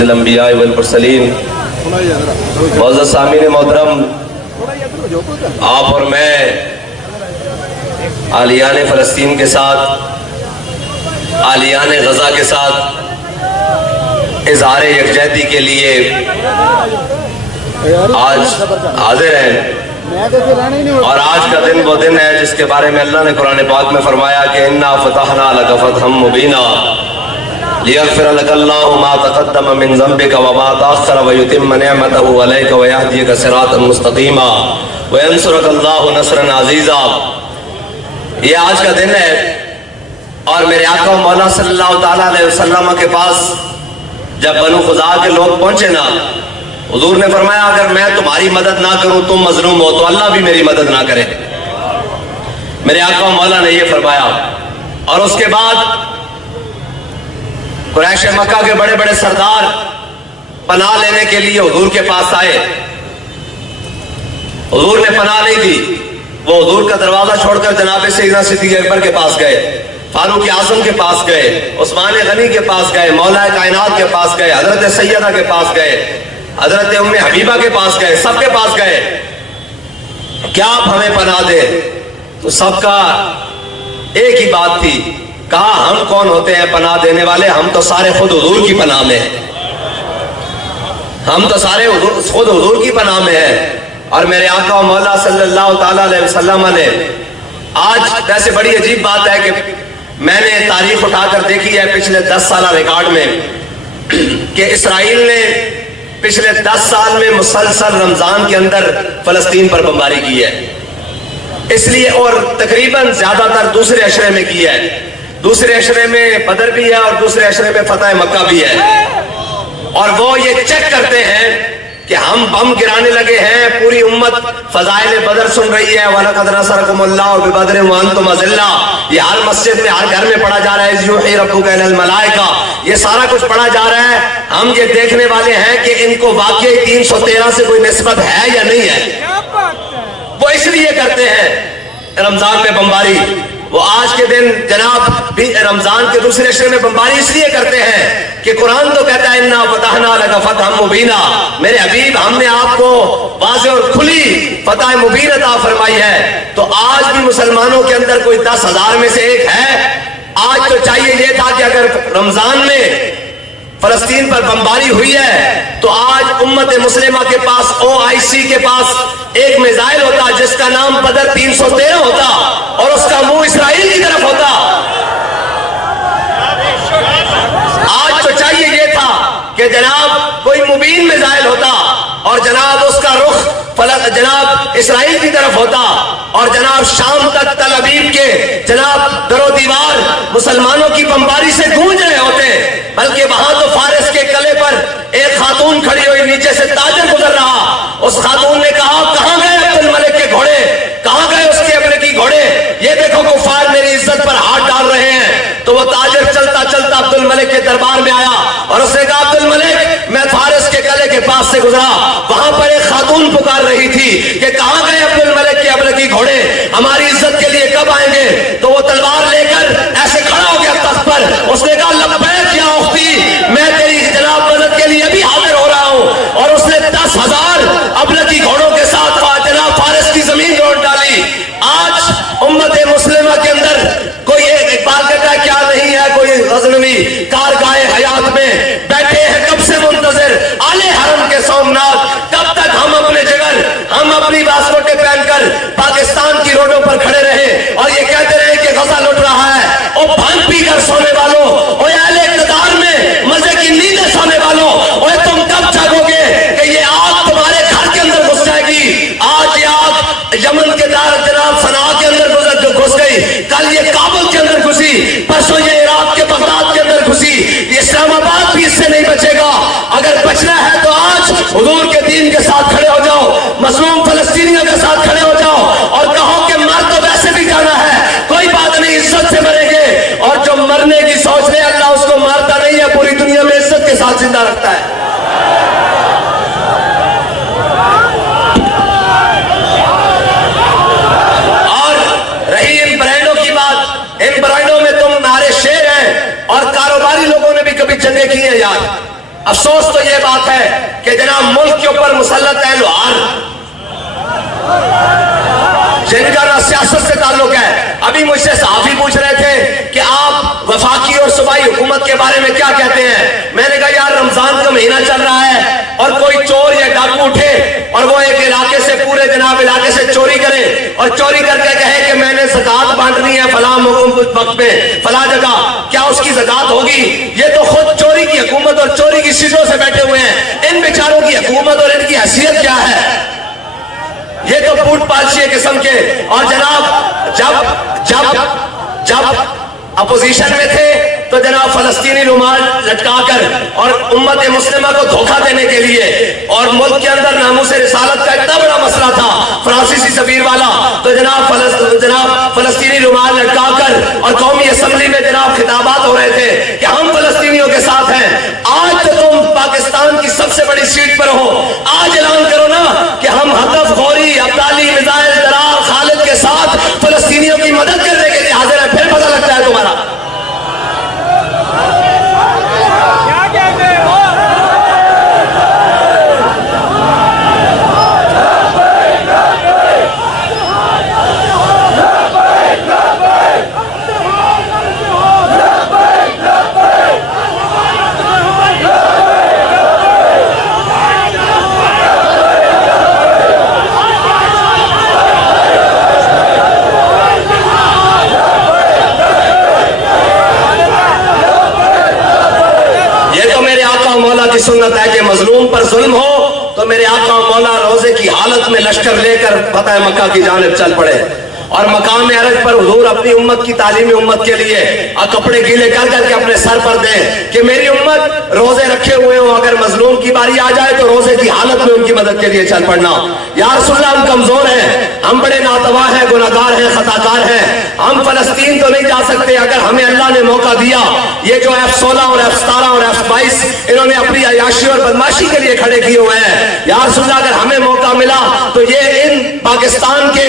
الانبیاء والمرسلین۔ معزز سامین محترم، آپ اور میں آلیان فلسطین کے ساتھ، آلیان غزہ کے ساتھ اظہار یکجہتی کے لیے آج حاضر ہیں۔ اور آج کا دن وہ دن ہے جس کے بارے میں اللہ نے قرآن پاک میں فرمایا کہ انا فتحنا لک فتحا مبینا۔ لیغفر لك الله ما تقدم من ذنبك وما تأخر ويتم نعمته عليك ويهديك صراطا مستقيما وينصرك الله نصرا عزيزا. یہ آج کا دن ہے اور میرے آقا مولا صلی اللہ تعالیٰ علیہ وسلم کے پاس جب بنو خدا کے لوگ پہنچے نا، حضور نے فرمایا، اگر میں تمہاری مدد نہ کروں، تم مظلوم ہو، تو اللہ بھی میری مدد نہ کرے۔ میرے آقا مولا نے یہ فرمایا اور اس کے بعد قریش مکہ کے بڑے بڑے سردار پناہ لینے کے لیے حضور کے پاس آئے۔ حضور نے پناہ نہیں دی وہ حضور کا دروازہ چھوڑ کر جناب سیدنا صدیق اکبر کے پاس گئے، فاروق اعظم کے پاس گئے، عثمان غنی کے پاس گئے، مولا کائنات کے پاس گئے، حضرت سیدہ کے پاس گئے، حضرت ام حبیبہ کے پاس گئے، سب کے پاس گئے۔ کیا آپ ہمیں پناہ دے تو سب کا ایک ہی بات تھی۔ کہا ہم کون ہوتے ہیں پناہ دینے والے؟ ہم تو سارے خود حضور کی پناہ میں ہیں۔ ہم تو سارے حضور خود حضور کی پناہ میں ہیں۔ اور میرے آقا و مولا صلی اللہ تعالیٰ علیہ وسلم نے آج ویسے بڑی عجیب بات ہے کہ میں نے تاریخ اٹھا کر دیکھی ہے پچھلے دس سالہ ریکارڈ میں کہ اسرائیل نے پچھلے دس سال میں مسلسل رمضان کے اندر فلسطین پر بمباری کی ہے۔ اس لیے اور تقریباً زیادہ تر دوسرے اشرے میں کی ہے۔ دوسرے اشرے میں بدر بھی ہے اور دوسرے اشرے میں فتح مکہ بھی ہے۔ اور وہ یہ چیک کرتے ہیں کہ ہم بم گرانے لگے ہیں پوری امت فضائل بدر سن رہی ہے۔ وَلَقَدْ نَصَرَكُمُ اللَّهُ بِبَدْرٍ وَأَنْتُمْ أَذِلَّةٌ یہ ہر مسجد میں ہر گھر میں پڑھا جا رہا ہے۔ یوحی ربک الی الملائکہ۔ یہ سارا کچھ پڑھا جا رہا ہے۔ ہم یہ دیکھنے والے ہیں کہ ان کو واقعی تین سو تیرہ سے کوئی نسبت ہے یا نہیں ہے؟ وہ اس لیے کرتے ہیں۔ رمضان میں بمباری۔ وہ آج کے دن جناب رمضان کے دوسرے اشرے میں بمباری اس لیے کرتے ہیں کہ قرآن تو کہتا ہے، انا فتحنا لگا فتح مبینہ میرے حبیب، ہم نے آپ کو واضح اور کھلی فتح مبین عطا فرمائی ہے۔ تو آج بھی مسلمانوں کے اندر کوئی دس ہزار میں سے ایک ہے۔ آج تو چاہیے یہ تھا کہ اگر رمضان میں فلسطین پر بمباری ہوئی ہے، تو آج امت مسلمہ کے پاس، او آئی سی کے پاس ایک میزائل ہوتا جس کا نام بدر تین سو تیرہ ہوتا۔ اور اس کا منہ اسرائیل کی طرف ہوتا۔ آج تو چاہیے یہ تھا کہ جناب کوئی مبین میزائل ہوتا اور جناب اس کا رخ جناب اسرائیل کی طرف ہوتا اور جناب شام تک تل ابیب کے جناب در و دیوار مسلمانوں کی بمباری سے گونج رہے ہوتے، بلکہ وہاں تو فارس کے کلے پر ایک خاتون کھڑی ہوئی نیچے سے تاجر گزر رہا۔ اس خاتون نے کہا کہاں گئے عبد الملک کے گھوڑے کہاں گئے اس کے اپنے کی گھوڑے یہ دیکھو کفار میری عزت پر ہاتھ ڈال رہے ہیں تو وہ تاجر چلتا چلتا عبد الملک کے دربار میں آیا اور اس نے کہا عبد الملک میں فارس کے کلے کے پاس سے گزرا وہاں پر ایک پکار رہی تھی کہ کہاں گئے عبد الملک کے اپنے کی گھوڑے؟ ہماری عزت کے لیے کب آئیں گے؟ تو وہ تلوار لے کر ایسے کھڑا ہو گیا تخت پر۔ اس نے کہا لبیک یا اختی، میں تیری جناب مدد کے لیے بھی حاضر ہو رہا ہوں۔ اور اس نے دس ہزار اپنے کی گھوڑوں کے ساتھ جناب فارس کی زمین لوٹ ڈالی۔ آج امت مسلمہ کے اندر کوئی ایک بات کہتا ہے کیا نہیں ہے، کوئی غزنوی کارگاہ حیات میں بیٹھے ہیں کب سے منتظر آلے حرم کے سومنات کب تک ہم اپنے جگر ہم اپنی باسکوٹیں پہن کر پاکستان کی روڈوں پر کھڑے رہے اور یہ کہتے رہے کہ غزہ لٹ رہا ہے۔ او بھنگ پی کر سونے والوں او اہل اقتدار میں مزے کی نیندیں سونے والوں او تم کب جاگو گے کہ یہ آگ تمہارے گھر کے اندر گھس جائے گی؟ آج یہ آگ یمن کے دار جناب سنا کے اندر گھس گئی، کل یہ کابل کے اندر گھسی، پرسوں یہ عراق کے بغداد کے اندر گھسی۔ یہ اسلام آباد بھی اس سے نہیں بچے گا۔ اگر بچنا ہے تو آج حضور کے دین کے ساتھ کھڑے ہو جاؤ، مظلوم فلسطینیوں کے ساتھ کھڑے ہو جاؤ اور کہو کہ مر تو ویسے بھی جانا ہے کوئی بات نہیں عزت سے مریں گے اور جو مرنے کی سوچ لے اللہ اس کو مارتا نہیں ہے پوری دنیا میں عزت کے ساتھ زندہ رکھتا ہے۔ اور رہی امبرائڈوں کی بات امبرائڈوں میں تم نعرے شیر ہیں اور کاروباری لوگوں نے بھی کبھی جنگیں کی ہیں یاد۔ افسوس تو یہ بات ہے کہ جناب ملک کے اوپر مسلط ہے لوہار۔ جن کا نہ سیاست سے تعلق ہے۔ ابھی مجھ سے صحافی پوچھ رہے تھے کہ آپ وفاقی اور صوبائی حکومت کے بارے میں کیا کہتے ہیں؟ میں رمضان کا مہینہ چل رہا ہے اور کوئی چور یا ڈاکو اٹھے اور وہ ایک علاقے سے پورے جناب علاقے سے چوری کرے اور چوری کر کے کہے کہ میں نے زکات بانٹنی ہے فلاں وقت میں، فلاں جگہ۔ کیا اس کی زکات ہوگی؟ یہ تو خود چوری کی حکومت اور چوری کی سیزوں سے بیٹھے ہوئے ہیں۔ ان بیچاروں کی حکومت اور ان کی حیثیت کیا ہے؟ یہ تو پوٹ پالشی قسم کے۔ اور جناب، جب جب جب اپوزیشن میں تھے تو جناب فلسطینی رومال لٹکا کر اور امت مسلمہ کو دھوکہ دینے کے لیے اور ملک کے اندر ناموس رسالت کا اتنا بڑا مسئلہ تھا، فرانسیسی سبیر والا، تو جناب جناب فلسطینی رومال لٹکا کر اور قومی اسمبلی میں جناب خطابات ہو رہے تھے کہ ہم فلسطینیوں کے ساتھ ہیں۔ آج تو تم پاکستان کی سب سے بڑی سیٹ پر ہو۔ آج اعلان کرو نا سنت ہے کہ مظلوم پر ظلم ہو تو میرے آقا و مولا روزے کی حالت میں لشکر لے کر فتح مکہ کی جانب چل پڑے۔ اور مقام عرض پر حضور اپنی امت کی تعلیم امت کے لیے اور کپڑے گیلے کر کر کے اپنے سر پر دیں کہ میری امت روزے رکھے ہوئے ہوں، اگر مظلوم کی باری آ جائے تو روزے کی حالت میں ان کی مدد کے لیے چل پڑنا۔ یا رسول اللہ، ہم کمزور ہیں۔ ہم بڑے ناتوا ہیں، گناہگار ہیں، خطاکار ہیں۔ ہم فلسطین تو نہیں جا سکتے اگر ہمیں اللہ نے موقع دیا۔ یہ جو ایف سولہ اور ایف ستارہ اور ایف بائیس، انہوں نے اپنی عیاشی اور بدماشی کے لیے کھڑے کیے ہوئے ہیں۔ یا رسول اللہ اگر ہمیں موقع ملا تو یہ پاکستان کے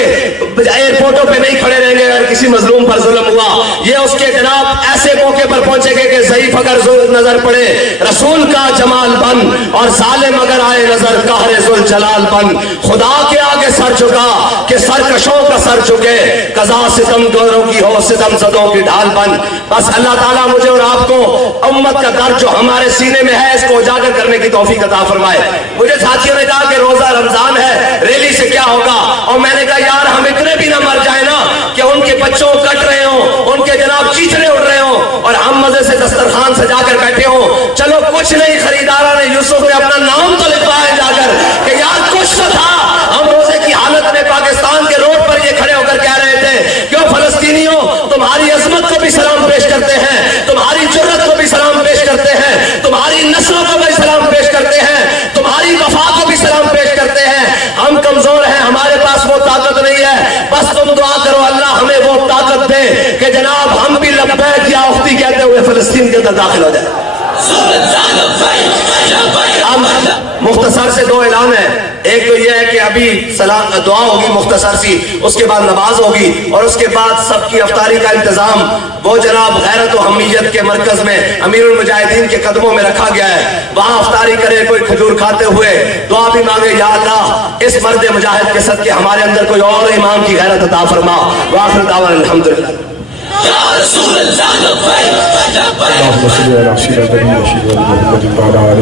ایئرپورٹوں پہ نہیں کھڑے رہیں گے اگر کسی مظلوم پر ظلم ہوا۔ یہ اس کے جناب ایسے موقع پر پہنچے گے کہ ضعیف اگر نظر پڑے، رسول کا جمال بن اور ظالم اگر آئے نظر قہر ذل جلال بن۔ خدا کے آگے سر چکا کہ سرکشوں کا سر چکے قضا ستم دوروں کی ہو، ستم زدوں کی ڈھال بن۔ بس اللہ تعالیٰ مجھے اور آپ کو امت کا درد جو ہمارے سینے میں ہے، اس کو اجاگر کرنے کی توفیق عطا فرمائے۔ مجھے ساتھیوں نے کہا کہ روزہ رمضان ہے، ریلی سے کیا ہوگا؟ اور میں نے کہا، یار، ہم اتنے بھی نہ مر جائیں نا کہ ان کے بچوں کٹ رہے ہوں، ان کے جناب چیچنے اڑ رہے ہوں اور ہم مزے سے دسترخوان سجا کر بیٹھے ہوں. چلو، کچھ نہیں، خریدارہ نے یوسف نے اپنا نام تو لے ہوئے فلسطین کے اندر داخل ہو جائے۔ مختصر سے دو اعلان ہیں۔ ایک تو یہ ہے کہ ابھی سلام دعا ہوگی مختصر سی، اس کے بعد نماز ہوگی اور اس کے بعد سب کی افطاری کا انتظام وہ جناب غیرت و حمیت کے مرکز میں امیر المجاہدین کے قدموں میں رکھا گیا ہے۔ وہاں افطاری کرے، کوئی کھجور کھاتے ہوئے دعا بھی مانگے، یا اللہ، اس مرد مجاہد کے صدقے ہمارے اندر کوئی اور امام کی غیرت عطا فرما۔ واخر دعوان الحمدللہ۔ اللهم صل على سيدنا محمد وعلى آله